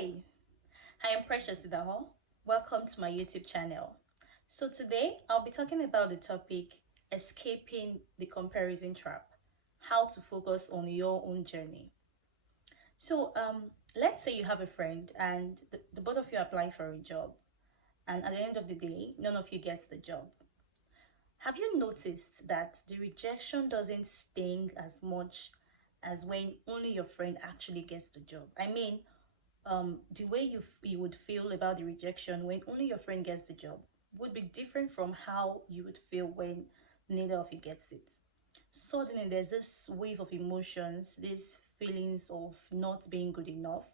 Hi, I am Precious Idahor. Welcome to my YouTube channel. So today I'll be talking about the topic escaping the comparison trap, how to focus on your own journey. So let's say you have a friend and the both of you apply for a job, and at the end of the day, none of you gets the job. Have you noticed that the rejection doesn't sting as much as when only your friend actually gets the job? The way you would feel about the rejection when only your friend gets the job would be different from how you would feel when neither of you gets it. Suddenly, there's this wave of emotions, these feelings of not being good enough.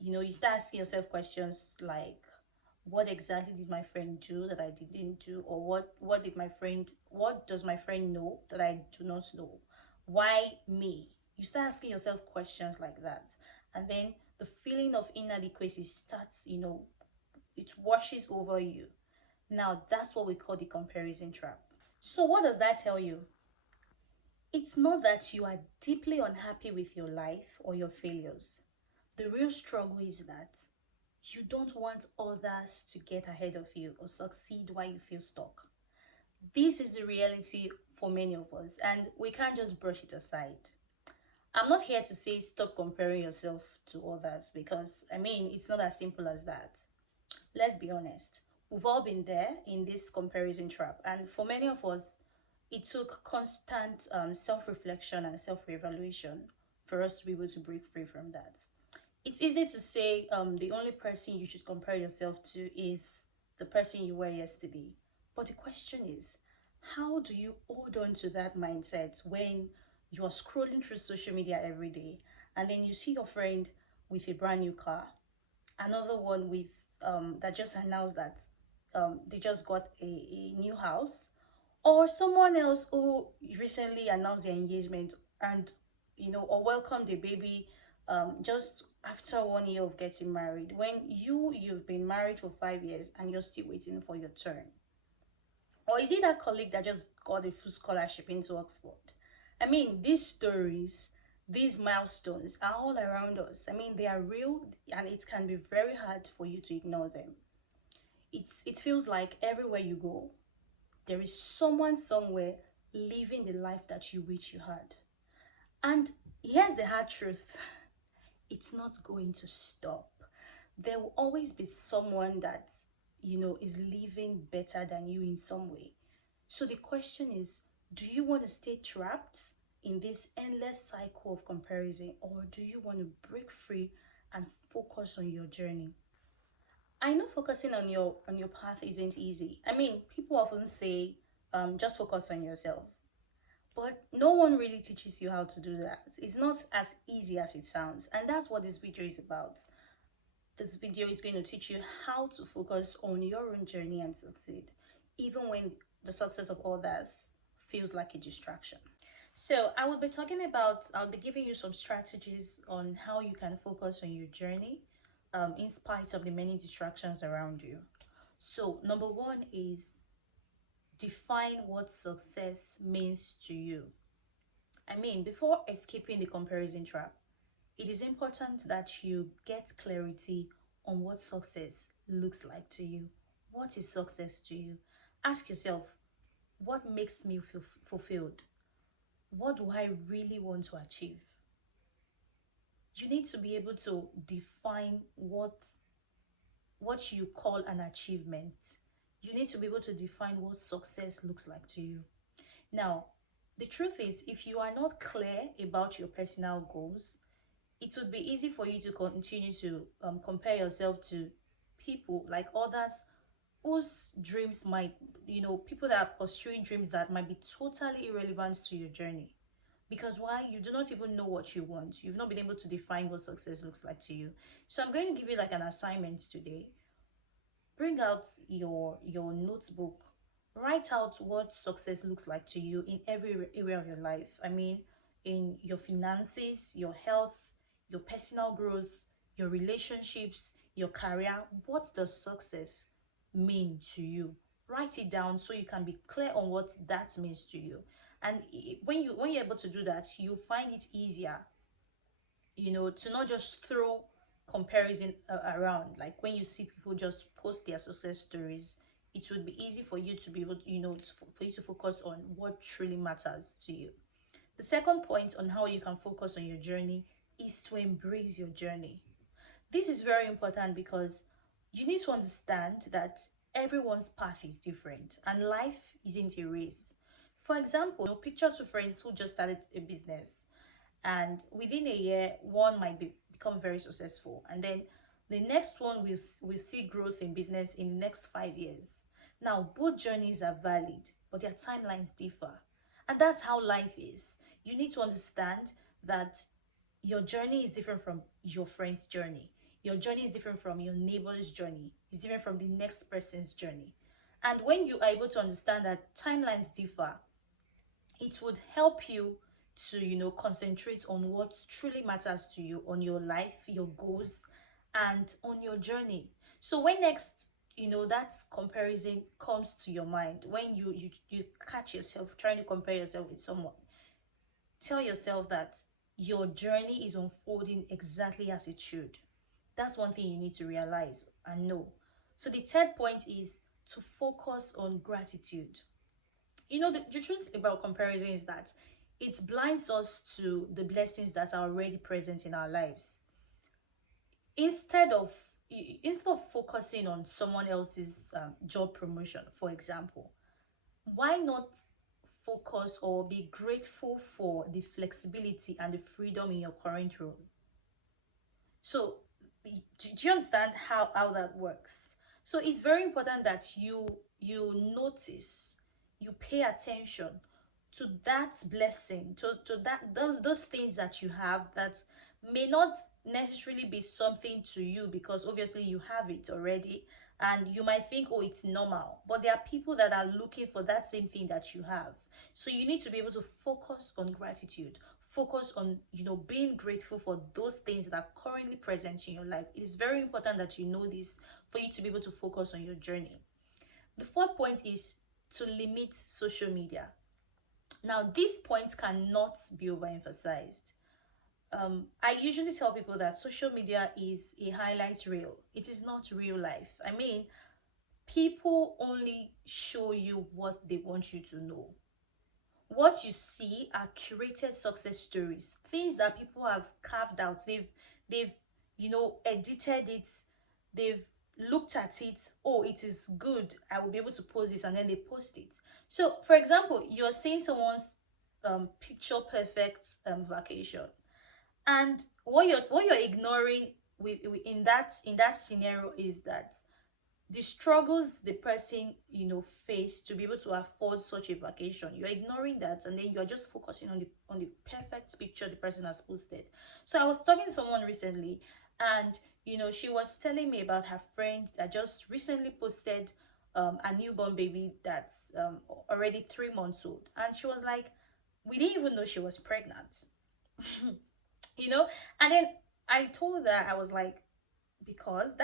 You start asking yourself questions like, what exactly did my friend do that I didn't do, or what does my friend know that I do not know? Why me? You start asking yourself questions like that, and then the feeling of inadequacy starts, it washes over you. Now that's what we call the comparison trap. So what does that tell you? It's not that you are deeply unhappy with your life or your failures. The real struggle is that you don't want others to get ahead of you or succeed while you feel stuck. This is the reality for many of us, and we can't just brush it aside. I'm not here to say stop comparing yourself to others because, it's not as simple as that. Let's be honest. We've all been there in this comparison trap, and for many of us, it took constant self reflection and self evaluation for us to be able to break free from that. It's easy to say the only person you should compare yourself to is the person you were yesterday. But the question is, how do you hold on to that mindset when you are scrolling through social media every day and then you see your friend with a brand new car, another one with that just announced that they just got a new house, or someone else who recently announced their engagement and or welcomed a baby just after 1 year of getting married, when you've been married for 5 years and you're still waiting for your turn? Or is it that colleague that just got a full scholarship into Oxford? These stories, these milestones are all around us. They are real, and it can be very hard for you to ignore them. It feels like everywhere you go, there is someone somewhere living the life that you wish you had. And here's the hard truth: it's not going to stop. There will always be someone that is living better than you in some way. So the question is, do you want to stay trapped in this endless cycle of comparison, or do you want to break free and focus on your journey? I know focusing on your path isn't easy. People often say just focus on yourself. But no one really teaches you how to do that. It's not as easy as it sounds. And that's what this video is about. This video is going to teach you how to focus on your own journey and succeed, even when the success of others feels like a distraction. So I'll be giving you some strategies on how you can focus on your journey in spite of the many distractions around you. So number one is define what success means to you. Before escaping the comparison trap, it is important that you get clarity on what success looks like to you. What is success to you? Ask yourself, what makes me feel fulfilled? What do I really want to achieve? You need to be able to define what you call an achievement. You need to be able to define what success looks like to you. Now, the truth is, if you are not clear about your personal goals, it would be easy for you to continue to compare yourself to people like others whose dreams might, people that are pursuing dreams that might be totally irrelevant to your journey. Because why? You do not even know what you want. You've not been able to define what success looks like to you. So I'm going to give you like an assignment today. Bring out your notebook. Write out what success looks like to you in every area of your life. In your finances, your health, your personal growth, your relationships, your career. What does success mean to you? Write it down so you can be clear on what that means to you. And when you're able to do that, you find it easier, to not just throw comparison around. Like when you see people just post their success stories, it would be easy for you to be able to, for you to focus on what truly matters to you. The second point on how you can focus on your journey is to embrace your journey. This is very important because you need to understand that everyone's path is different and life isn't a race. For example, picture two friends who just started a business, and within a year one might become very successful, and then the next one will see growth in business in the next 5 years. Now both journeys are valid, but their timelines differ, and that's how life is. You need to understand that your journey is different from your friend's journey. Your journey is different from your neighbor's journey. It's different from the next person's journey. And when you are able to understand that timelines differ, it would help you to concentrate on what truly matters to you, on your life, your goals, and on your journey. So when next that comparison comes to your mind, when you catch yourself trying to compare yourself with someone, tell yourself that your journey is unfolding exactly as it should. That's one thing you need to realize and know. So the third point is to focus on gratitude. The truth about comparison is that it blinds us to the blessings that are already present in our lives. Instead of focusing on someone else's job promotion, for example, why not focus or be grateful for the flexibility and the freedom in your current role? So do you understand how that works? So it's very important that you notice, you pay attention to that blessing, to those things that you have that may not necessarily be something to you, because obviously you have it already, and you might think, oh, it's normal, but there are people that are looking for that same thing that you have. So you need to be able to focus on gratitude, focus on being grateful for those things that are currently present in your life. It is very important that you know this for you to be able to focus on your journey. The fourth point is to limit social media. Now this point cannot be overemphasized. I usually tell people that social media is a highlight reel. It is not real life. I mean, people only show you what they want you to know. What you see are curated success stories, things that people have carved out. They've edited it, they've looked at it. Oh, it is good, I will be able to post this, and then they post it. So for example, you're seeing someone's picture perfect vacation, and what you're ignoring in that scenario is that the struggles the person faced to be able to afford such a vacation. You're ignoring that, and then you're just focusing on the perfect picture the person has posted. So I was talking to someone recently, and she was telling me about her friend that just recently posted a newborn baby that's already 3 months old, and she was like, we didn't even know she was pregnant. you know and then I told her, I was like, because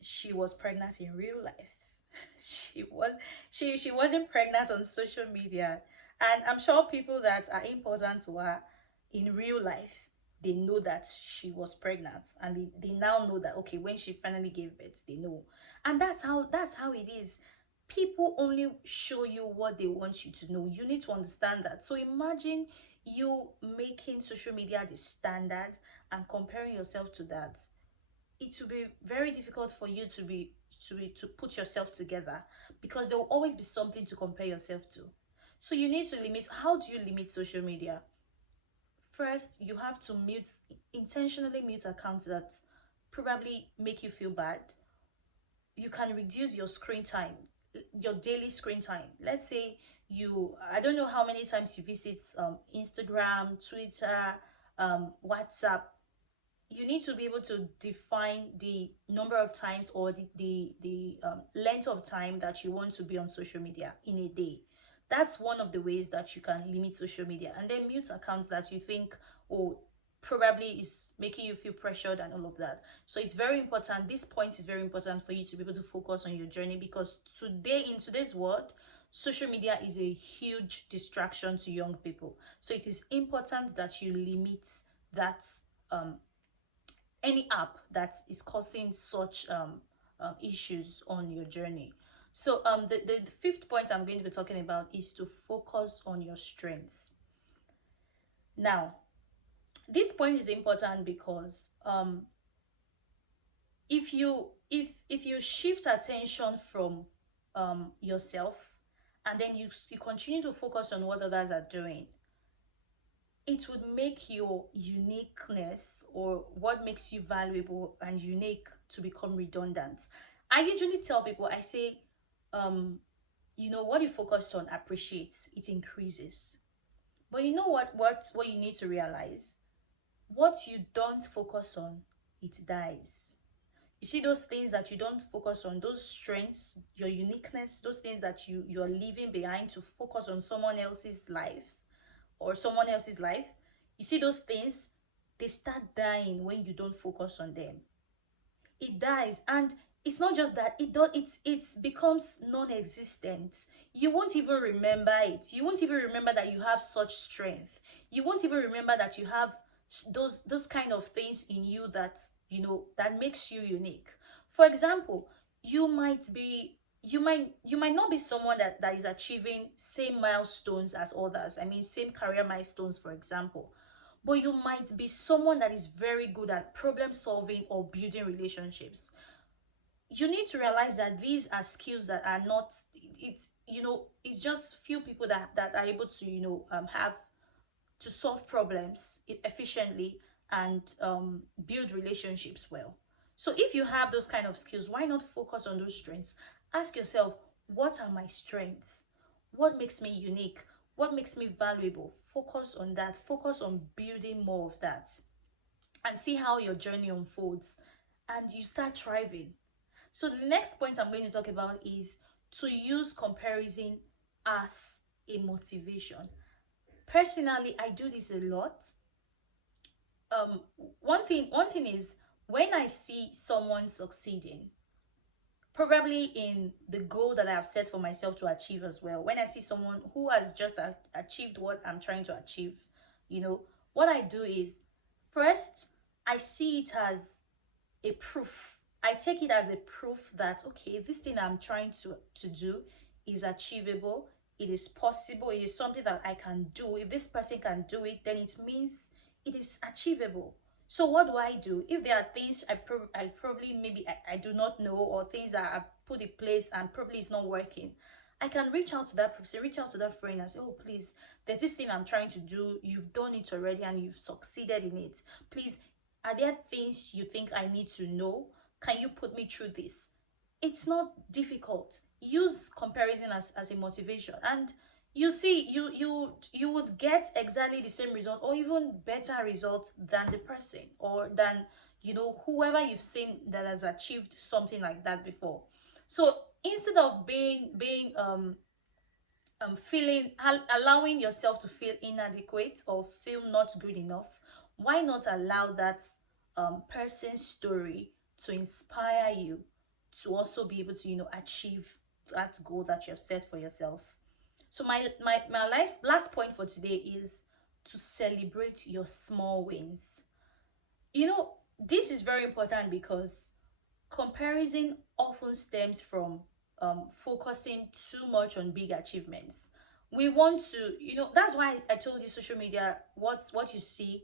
she was pregnant in real life. She wasn't pregnant on social media. And I'm sure people that are important to her in real life, they know that she was pregnant, and they now know that, okay, when she finally gave birth, they know. And that's how it is. People only show you what they want you to know. You need to understand that. So imagine you making social media the standard and comparing yourself to that. It will be very difficult for you to put yourself together, because there will always be something to compare yourself to. So you need to limit. How do you limit social media? First, you have to intentionally mute accounts that probably make you feel bad. You can reduce your screen time, your daily screen time. Let's say I don't know how many times you visit Instagram, Twitter, WhatsApp. You need to be able to define the number of times, or the length of time that you want to be on social media in a day. That's one of the ways that you can limit social media. And then mute accounts that you think, oh, probably is making you feel pressured and all of that. So it's very important. This point is very important for you to be able to focus on your journey, because in today's world, social media is a huge distraction to young people. So it is important that you limit that any app that is causing such issues on your journey. So the fifth point I'm going to be talking about is to focus on your strengths. Now, this point is important because if you shift attention from yourself, and then you continue to focus on what others are doing, it would make your uniqueness, or what makes you valuable and unique, to become redundant. I usually tell people, I say, what you focus on appreciates, it increases. But you know what you need to realize? What you don't focus on, it dies. You see, those things that you don't focus on, those strengths, your uniqueness, those things that you're leaving behind to focus on someone else's lives, or someone else's life, you see those things, they start dying when you don't focus on them. It dies. And it's not just that, it becomes non-existent. You won't even remember it. You won't even remember that you have such strength. You won't even remember that you have those kind of things in you that that makes you unique. For example, you might not be someone that is achieving same milestones as others. I mean, same career milestones, for example. But you might be someone that is very good at problem solving or building relationships. You need to realize that these are skills that are not, it's just few people that are able to have to solve problems efficiently, and build relationships well. So if you have those kind of skills, why not focus on those strengths? Ask yourself, what are my strengths? What makes me unique? What makes me valuable? Focus on that. Focus on building more of that, and see how your journey unfolds, and you start thriving. So the next point I'm going to talk about is to use comparison as a motivation. Personally, I do this a lot. One thing is, when I see someone succeeding, probably in the goal that I have set for myself to achieve as well, when I see someone who has just achieved what I'm trying to achieve, what I do is, first, I see it as a proof. I take it as a proof that, okay, this thing I'm trying to do is achievable, it is possible, it is something that I can do. If this person can do it, then it means it is achievable. So what do I do? If there are things I probably, maybe I do not know, or things that I've put in place and probably it's not working, I can reach out to that person, reach out to that friend and say, oh, please, there's this thing I'm trying to do. You've done it already and you've succeeded in it. Please, are there things you think I need to know? Can you put me through this? It's not difficult. Use comparison as a motivation, and you see, you would get exactly the same result, or even better results than the person, or than whoever you've seen that has achieved something like that before. So instead of being feeling, allowing yourself to feel inadequate or feel not good enough, why not allow that person's story to inspire you to also be able to achieve that goal that you have set for yourself? So my last point for today is to celebrate your small wins. This is very important because comparison often stems from focusing too much on big achievements. We want to, that's why I told you social media, what you see,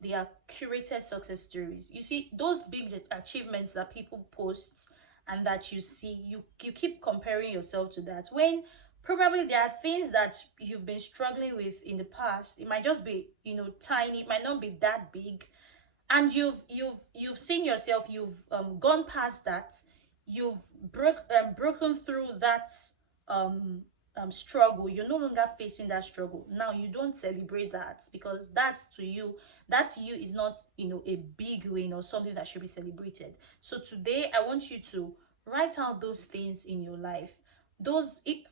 they are curated success stories. You see those big achievements that people post and that you see, you keep comparing yourself to that, when probably there are things that you've been struggling with in the past. It might just be tiny, it might not be that big, and you've seen yourself, you've gone past that, you've broken through that struggle. You're no longer facing that struggle now. You don't celebrate that, because that to you is not a big win or something that should be celebrated. So today I want you to write out those things in your life.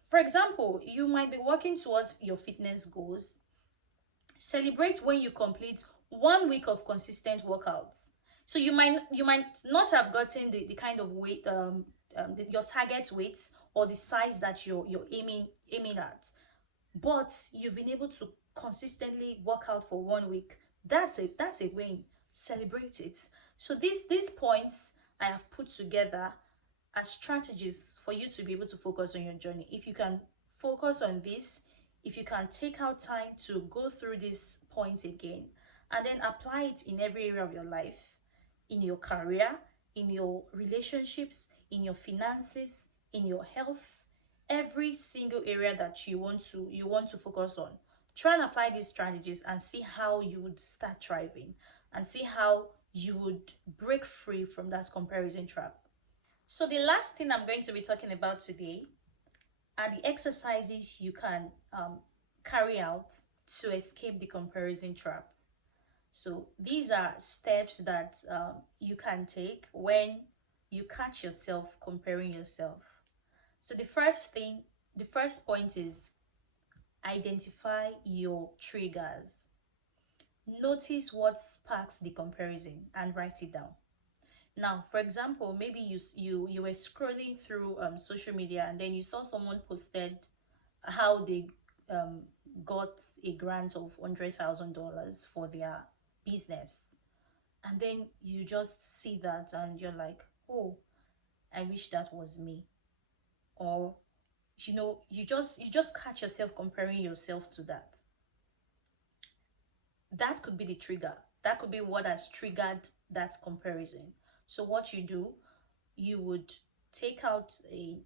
For example, you might be working towards your fitness goals. Celebrate when you complete 1 week of consistent workouts. So you might not have gotten the kind of weight, your target weights, or the size that you're aiming at, but you've been able to consistently work out for 1 week. That's a win. Celebrate it. So these points I have put together as strategies for you to be able to focus on your journey. If you can focus on this, if you can take out time to go through these points again and then apply it in every area of your life, in your career, in your relationships, in your finances, in your health, every single area that you want to focus on. Try and apply these strategies and see how you would start thriving and see how you would break free from that comparison trap. So the last thing I'm going to be talking about today are the exercises you can carry out to escape the comparison trap. So these are steps that you can take when you catch yourself comparing yourself. So the first point is identify your triggers. Notice what sparks the comparison and write it down. Now, for example, maybe you were scrolling through social media and then you saw someone posted how they um, got a grant of $100,000 for their business, and then you just see that and you're like, oh, I wish that was me. Or you just catch yourself comparing yourself to that. That could be the trigger. That could be what has triggered that comparison. So what you do, you would take out a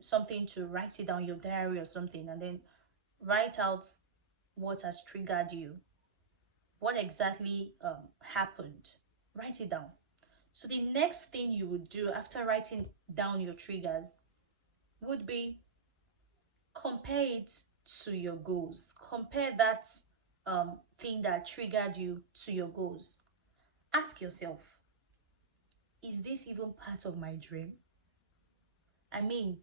something to write it down, your diary or something, and then write out what has triggered you, what exactly happened. Write it down. So the next thing you would do after writing down your triggers would be compare it to your goals. Compare that thing that triggered you to your goals. Ask yourself, is this even part of my dream? I mean,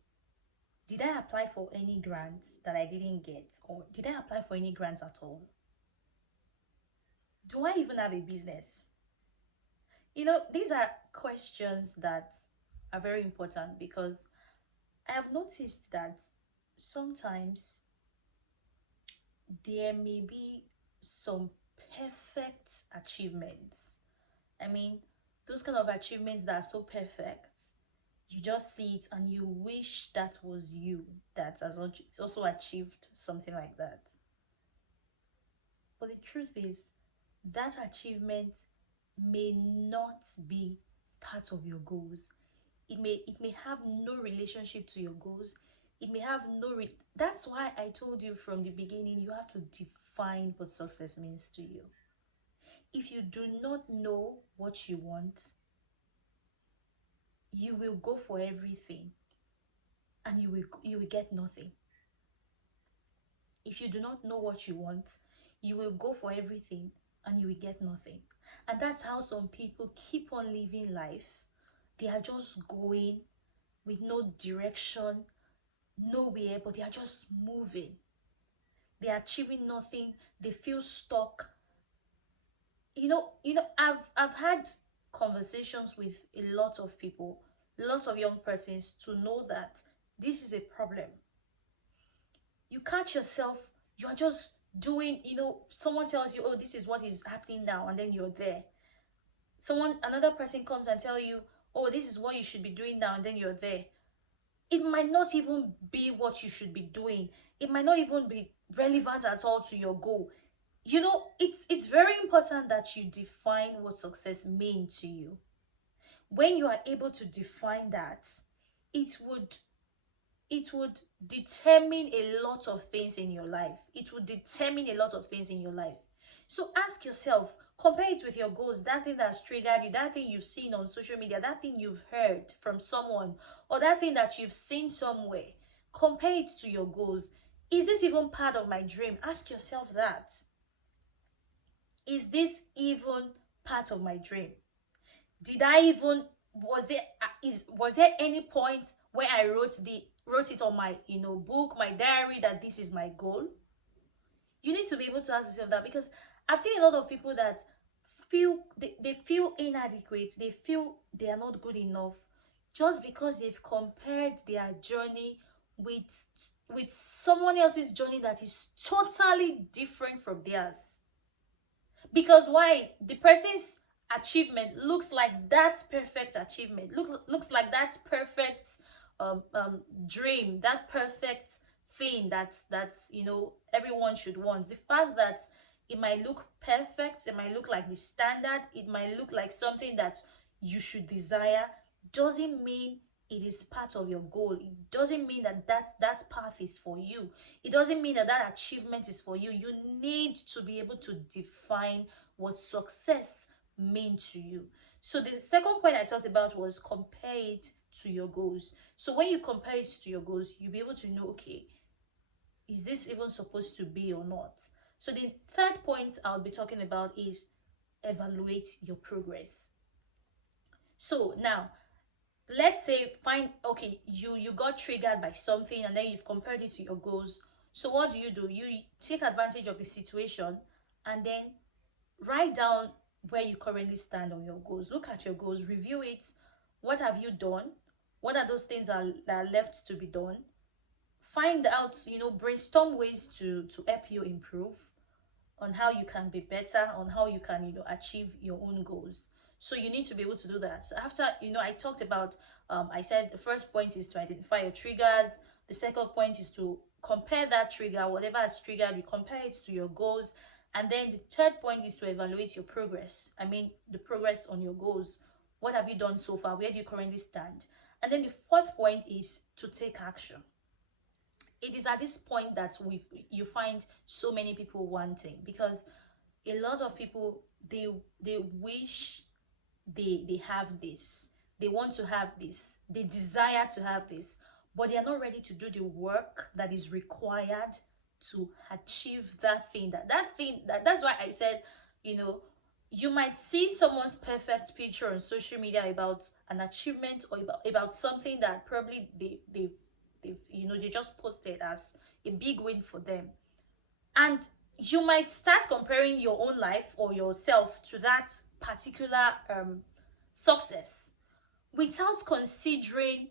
did I apply for any grants that I didn't get? Or did I apply for any grants at all? Do I even have a business? These are questions that are very important because I have noticed that sometimes there may be some perfect achievements. I mean, those kind of achievements that are so perfect, you just see it and you wish that was you that has also achieved something like that. But the truth is, that achievement may not be part of your goals. It may have no relationship to your goals. It may have that's why I told you from the beginning, you have to define what success means to you. If you do not know what you want, you will go for everything and you will get nothing. If you do not know what you want, you will go for everything and you will get nothing. And that's how some people keep on living life. They are just going with no direction, nowhere, but they are just moving. They are achieving nothing. They feel stuck. I've had conversations with a lot of people, lots of young persons, to know that this is a problem. You catch yourself, you are just doing, someone tells you, oh, this is what is happening now, and then you're there. Another person comes and tell you, oh, this is what you should be doing now, and then you're there. It might not even be what you should be doing. It might not even be relevant at all to your goal. It's very important that you define what success means to you. When you are able to define that, it would determine a lot of things in your life. It would determine a lot of things in your life. So ask yourself, compare it with your goals, that thing that's triggered you, that thing you've seen on social media, that thing you've heard from someone, or that thing that you've seen somewhere. Compare it to your goals. Is this even part of my dream? Ask yourself that. Is this even part of my dream? Was there any point where I wrote it on my book, my diary, that this is my goal? You need to be able to ask yourself that, because I've seen a lot of people that they feel inadequate, they feel they are not good enough, just because they've compared their journey with someone else's journey that is totally different from theirs. Because why? The person's achievement looks like that perfect achievement, looks like that perfect dream, that perfect thing that's everyone should want. The fact that it might look perfect, it might look like the standard, it might look like something that you should desire, doesn't mean it is part of your goal. It doesn't mean that path is for you. It doesn't mean that achievement is for you. You need to be able to define what success mean to you. So the second point I talked about was compare it to your goals. So when you compare it to your goals, you'll be able to know, okay, is this even supposed to be or not? So the third point I'll be talking about is evaluate your progress. So now, let's say, fine, okay, you got triggered by something and then you've compared it to your goals. So what do? You take advantage of the situation and then write down where you currently stand on your goals. Look at your goals, review it. What have you done? What are those things that are left to be done? Find out, brainstorm ways to help you improve, on how you can be better, on how you can, achieve your own goals. So you need to be able to do that. So after, I talked about, I said the first point is to identify your triggers. The second point is to compare that trigger, whatever has triggered, you compare it to your goals. And then the third point is to evaluate your progress. I mean, the progress on your goals. What have you done so far? Where do you currently stand? And then the fourth point is to take action. It is at this point that you find so many people wanting, because a lot of people, they wish they have this, they want to have this, they desire to have this, but they are not ready to do the work that is required to achieve that thing. That's why I said, you might see someone's perfect picture on social media about an achievement, or about something that probably they just posted as a big win for them, and you might start comparing your own life or yourself to that particular success, without considering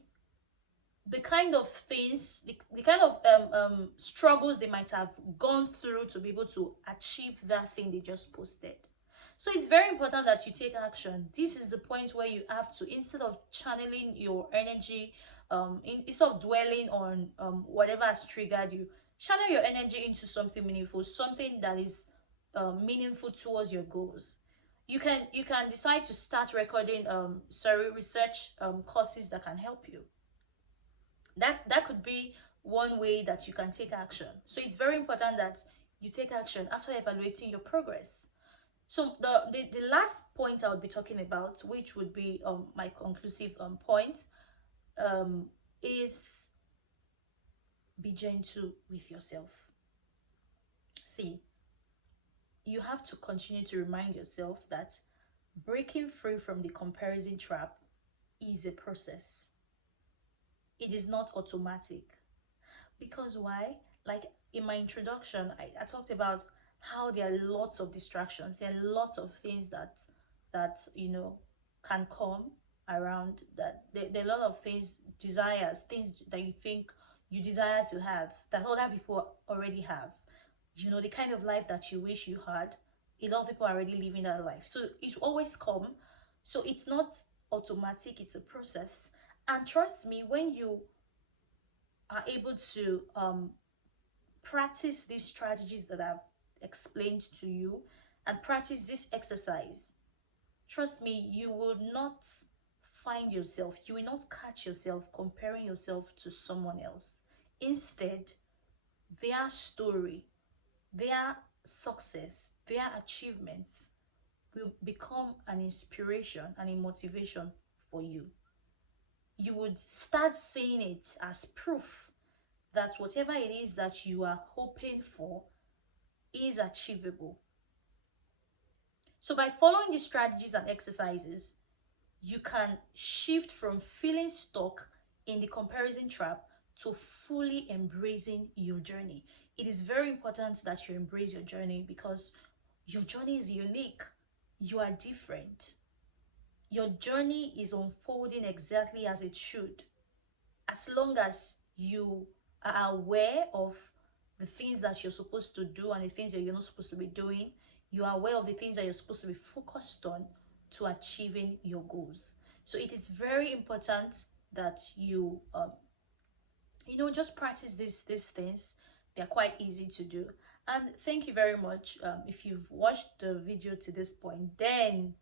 the kind of things, the kind of struggles they might have gone through to be able to achieve that thing they just posted. So it's very important that you take action. This is the point where you have to, instead of channeling your energy, instead of dwelling on whatever has triggered you, channel your energy into something meaningful, something that is meaningful towards your goals. You can decide to start recording research courses that can help you. That could be one way that you can take action. So it's very important that you take action after evaluating your progress. So the last point I would be talking about, which would be my conclusive point, is be gentle with yourself. See, you have to continue to remind yourself that breaking free from the comparison trap is a process. It is not automatic. Because why? Like in my introduction, I talked about how there are lots of distractions. There are lots of things that can come around. That there are a lot of things, desires, things that you think you desire to have that other people already have. The kind of life that you wish you had. A lot of people are already living that life. So it always come. So it's not automatic. It's a process. And trust me, when you are able to practice these strategies that I've explained to you, and practice this exercise, trust me, you will not find yourself, you will not catch yourself comparing yourself to someone else. Instead, their story, their success, their achievements will become an inspiration and a motivation for you. You would start seeing it as proof that whatever it is that you are hoping for is achievable. So by following these strategies and exercises, you can shift from feeling stuck in the comparison trap to fully embracing your journey. It is very important that you embrace your journey, because your journey is unique. You are different. Your journey is unfolding exactly as it should. As long as you are aware of the things that you're supposed to do and the things that you're not supposed to be doing, you are aware of the things that you're supposed to be focused on, to achieving your goals. So it is very important that just practice these things. They're quite easy to do. And thank you very much. If you've watched the video to this point, then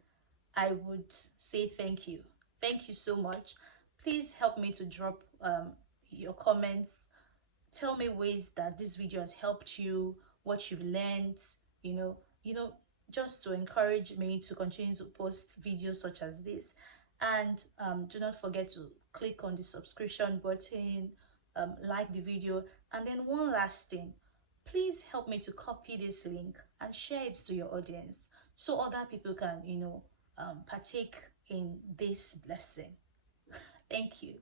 I would say thank you. Thank you so much. Please help me to drop your comments. Tell me ways that this video has helped you, what you've learned, you know, you know, just to encourage me to continue to post videos such as this. And do not forget to click on the subscription button, like the video, and then one last thing, please help me to copy this link and share it to your audience so other people can partake in this blessing. Thank you.